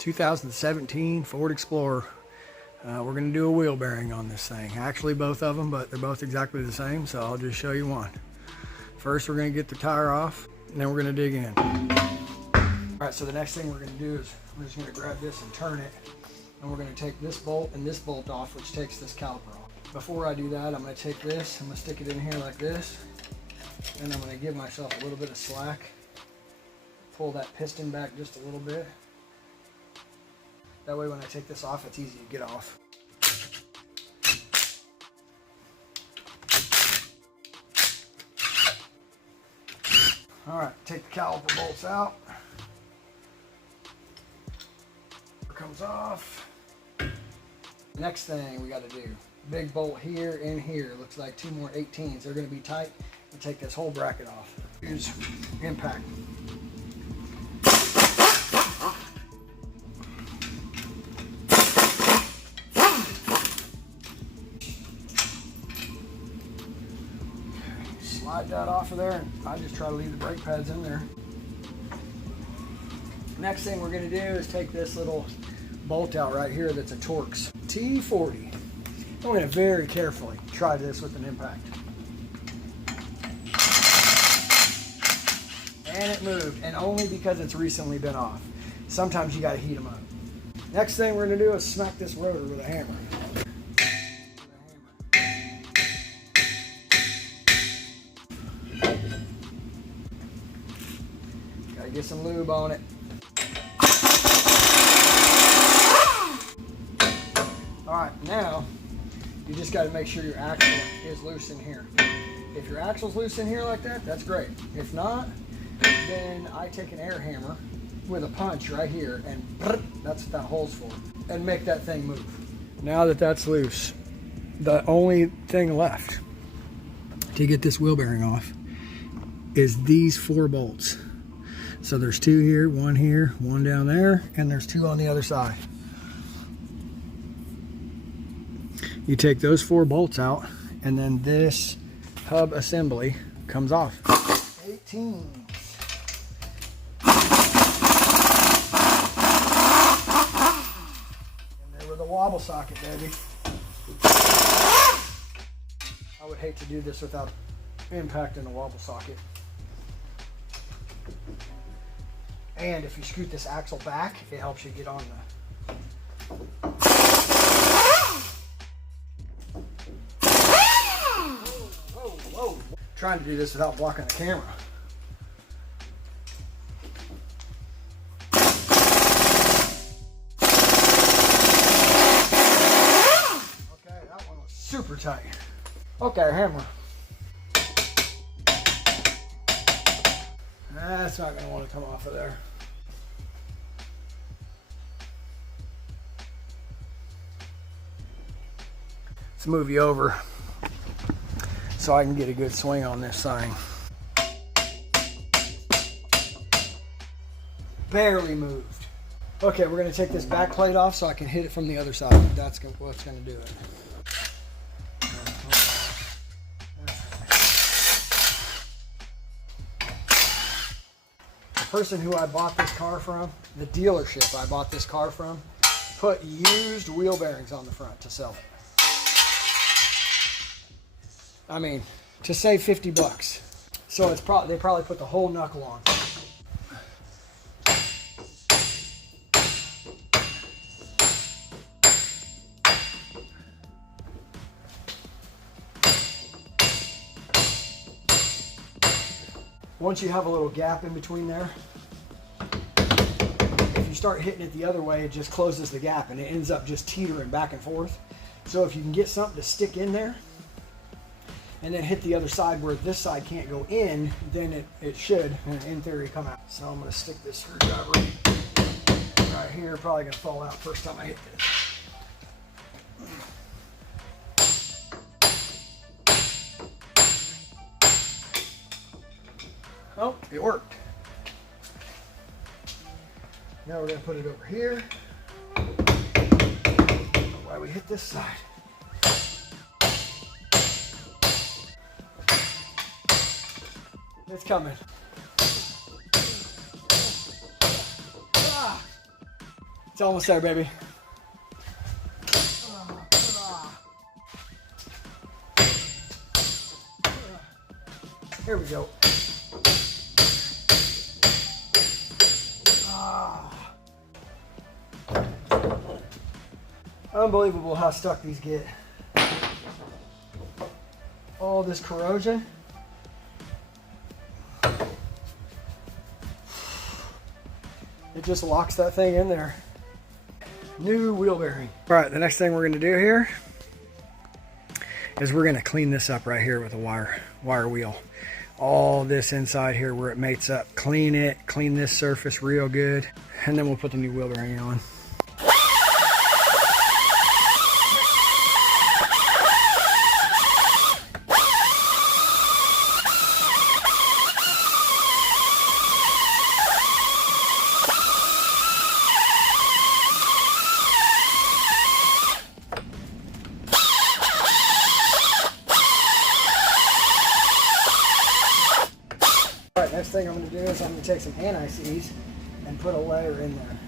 2017 Ford Explorer. We're going to do a wheel bearing on this thing. Actually both of them, but they're both exactly the same, so I'll just show you one. First we're going to get the tire off, and then we're going to dig in. Alright, so the next thing we're going to do is we're just going to grab this and turn it, and we're going to take this bolt and this bolt off, which takes this caliper off. Before I do that, I'm going to take this, I'm going to stick it in here like this, and I'm going to give myself a little bit of slack. Pull that piston back just a little bit. That way when I take this off, it's easy to get off. Alright, take the caliper bolts out. Comes off. Next thing we got to do, big bolt here and here. Looks like two more 18s. They're going to be tight. And take this whole bracket off. Here's impact. Slide that off of there, and I just try to leave the brake pads in there. Next thing we're going to do is take this little bolt out right here that's a Torx T40. I'm going to very carefully try this with an impact. And it moved, and only because it's recently been off. Sometimes you got to heat them up. Next thing we're going to do is smack this rotor with a hammer. Got to get some lube on it. Alright, now you just got to make sure your axle is loose in here. If your axle's loose in here like that, that's great. If not, then I take an air hammer with a punch right here, and that's what that hole's for, and make that thing move. Now that that's loose, the only thing left to get this wheel bearing off is these 4 bolts. So there's 2 here, 1 down there, and there's 2 on the other side. You take those 4 bolts out, and then this hub assembly comes off. 18. And there with a wobble socket, baby. I would hate to do this without impacting a wobble socket. And if you scoot this axle back, it helps you get on the... Whoa. Trying to do this without blocking the camera. Okay, that one was super tight. Okay, hammer. That's not going to want to come off of there. Let's move you over so I can get a good swing on this thing. Barely moved. Okay, we're going to take this back plate off so I can hit it from the other side. That's what's going to do it. The person who I bought this car from, the dealership I bought this car from, put used wheel bearings on the front to sell it. I mean, to save 50 bucks. So it's they probably put the whole knuckle on. Once you have a little gap in between there, if you start hitting it the other way, it just closes the gap and it ends up just teetering back and forth. So if you can get something to stick in there, and then hit the other side where this side can't go in, then it should, in theory, come out. So I'm going to stick this screwdriver right here. Probably going to fall out first time I hit this. Oh, it worked. Now we're going to put it over here. Why we hit this side. It's coming. It's almost there, baby. Here we go. Unbelievable how stuck these get. All this corrosion. It just locks that thing in there. New wheel bearing. All right, the next thing we're gonna do here is we're gonna clean this up right here with a wire wheel. All this inside here where it mates up. Clean it, clean this surface real good, and then we'll put the new wheel bearing on. Alright, next thing I'm going to do is I'm going to take some anti-seize and put a layer in there.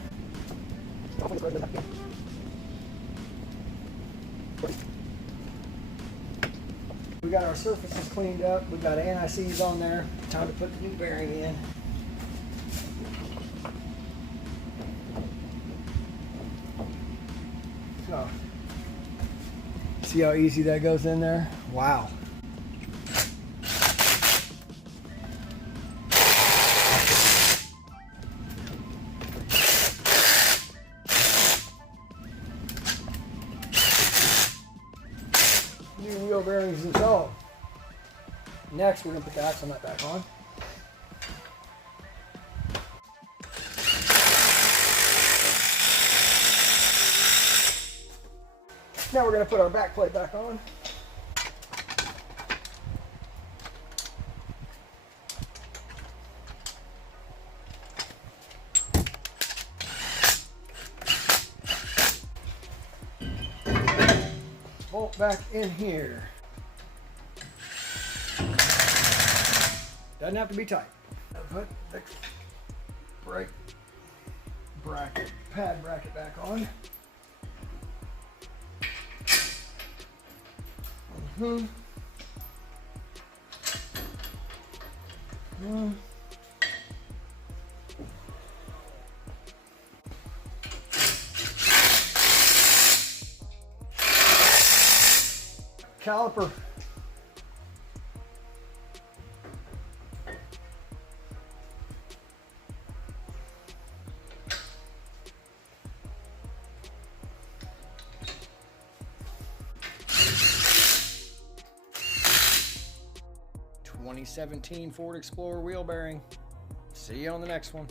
We got our surfaces cleaned up, we got anti-seize on there, time to put the new bearing in. So, see how easy that goes in there? Wow. New wheel bearings installed. Next, we're going to put the axle nut back on. Now we're going to put our back plate back on. Bolt back in here. Doesn't have to be tight. Put the brake bracket, pad bracket back on. Caliper. '17 Ford Explorer wheel bearing. See you on the next one.